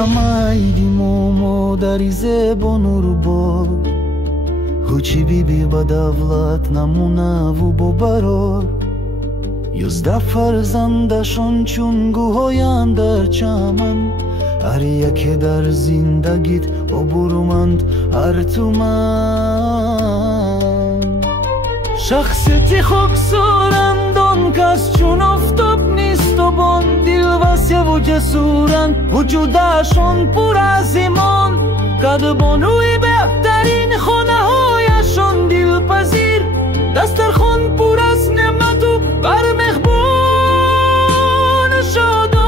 همه ایدیم و مادری زبان رو بار هوچی بیبی با دولت نمونه و با برار 11 فرزندشون چون گوهایند در چمن هر یکی در زندگیت عبورمند هر تومن شخصیتی خوب سورند آن کس چون افتاب نیست و بان دل وسیع و جسورند وجودشون پر از ایمان کدبانوی بهترین خانه هایشون دلپذیر دسترخوان پر از نعمت و برمهربان شادان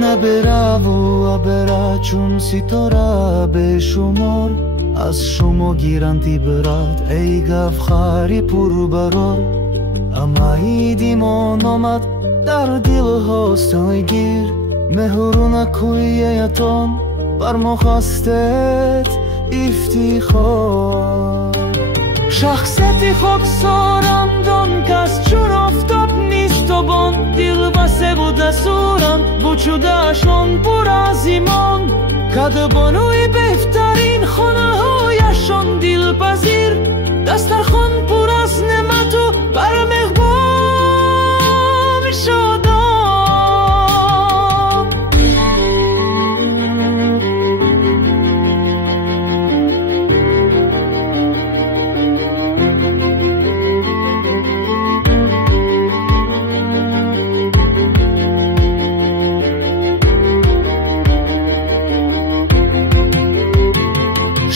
نبره و بره چون ستاره به شمار از شما گیرند برد ای گوهری پربرار اما ایدیمان آمد در دل هاستایگیر مهرون کویتان بر ما خواستت افتخار شخصیتی خاکسارند آن کس چون آفتاب نیست و بان دل وسیع و دستورند وجودشان پر از ایمان کدبانوی بهترین خانه هایشان دلپذیر دسترخوان پر از نعمت و برمهربان شادان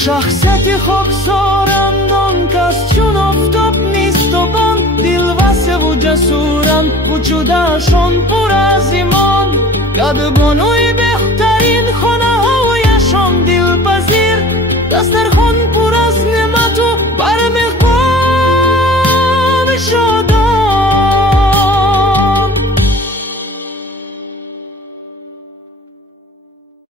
شخصیتی خاکسارند آن کس چون آفتاب نیست و بان دل وسیع و جسورند وجودشان پر از ایمان کدبانوی بهترین خانه هایشان دلپذیر دسترخوان پر